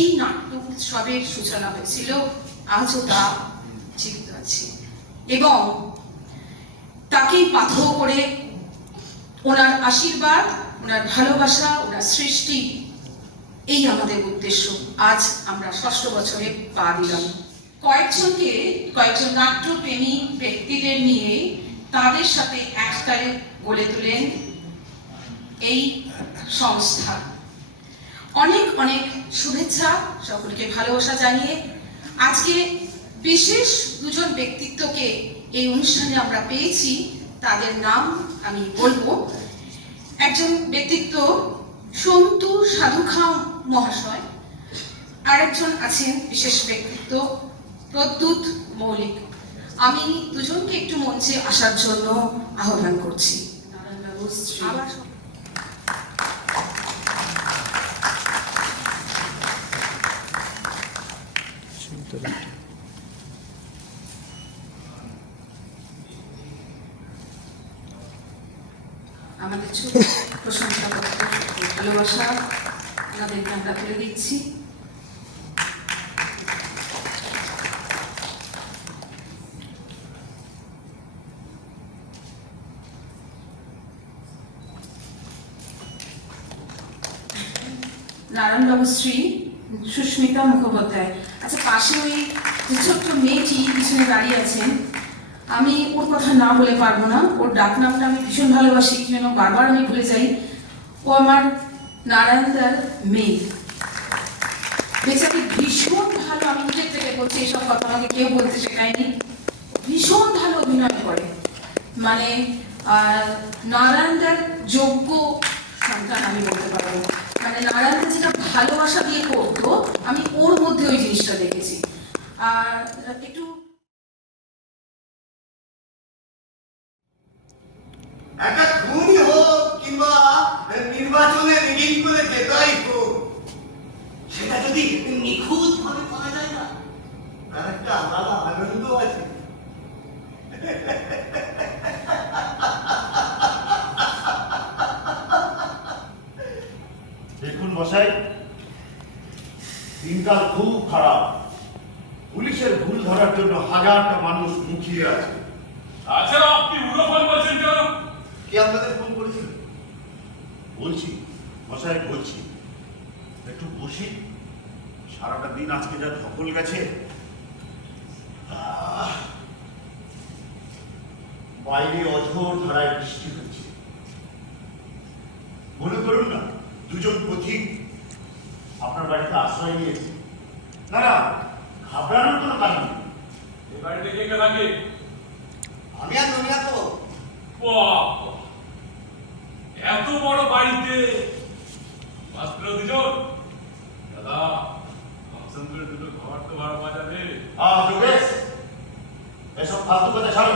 এই নাট্য উৎসবের সূচনা হয়েছিল, আজও তা জীবিত আছে এবং তাকেই পাথেয় করে ওনার আশীর্বাদ, ওনার ভালোবাসা, ওনার সৃষ্টি, এই আমাদের উদ্দেশ্য। আজ আমরা ৬ষ্ঠ বছরে পা দিলাম। কয়েকজন নাট্যপ্রেমী ব্যক্তিদের নিয়ে তাদের সাথে একতারে গড়ে তোলেন এই সংস্থা। অনেক অনেক শুভেচ্ছা, সকলকে ভালোবাসা জানিয়ে আজকে বিশেষ দুজন ব্যক্তিত্বকে এই অনুষ্ঠানে আমরা পেয়েছি, তাদের নাম আমি বলবো। একজন ব্যক্তিত্ব সন্তু সাধুখা মহাশয়, আরেকজন আছেন বিশেষ ব্যক্তিত্ব প্রদ্যুৎ মৌলিক। আমি দুজনকে একটু মঞ্চে আসার জন্য আহ্বান করছি। আমাদের ছোট প্রশংসাপত্র, ভালোবাসা তাদেরকে আমরা তুলে দিচ্ছি। নারায়ণবাবু শ্রী সুস্মিতা মুখোপাধ্যায়। আচ্ছা, পাশে ওই যে ছোট্ট মেয়েটি পিছনে দাঁড়িয়ে আছেন, আমি ওর কথা না বলে পারবো না। ওর ডাক নামটা আমি ভীষণ ভালোবাসি, যেন বারবার আমি ভুলে যাই। ও আমার নারায়ণদার মেয়ে। বেচারি ভীষণ ভালো, আমি নিজের থেকে বলছি, এসব কথা আমাকে কেউ বলতে শেখায়নি। ভীষণ ভালো অভিনয় করে, মানে নারায়ণদার যোগ্য সন্তান আমি বলতে পারবো। মানে নারায়ণদা যেটা ভালোবাসা দিয়ে করতো, আমি ওর মধ্যে ওই জিনিসটা দেখেছি। আর একটু একটা খুনই হোক কিংবা নির্বাচনে রিগিং করে জেতাই হোক, সেটা যদি নিখুঁত ভাবে করা যায় না, তার একটা আলাদা আনন্দ আছে। দেখুন মশাই, দিনকাল খুব খারাপ। পুলিশের ভুল ধরার জন্য হাজারটা মানুষ মুখিয়ে আছে। তাছাড়া আপনি উড়ো ফোন করছেন কেন? কে আপনাদের ফোন করেছিল? বলছি মশাই, বলছি একটু বসি। সারাটা দিন আজকে যা ধকল গেছে। বাইরে অঝোর ধারায় বৃষ্টি হচ্ছে। মনে করুন না, দুজন পথিক আপনার বাড়িতে আশ্রয় নিয়েছে। না না, ঘাবড়ানোর কোনো কারণ নেই। এ বাড়িতে কে কে থাকে? আমি আর নমিয়া তো। বাহ, এত বড় বাড়িতে মাত্র দুজন? দাদা, কমসম করে দুটো ঘর তো ভাড়া পাওয়া যাবে। যোগেশ, এসব ফালতু কথা ছাড়ো।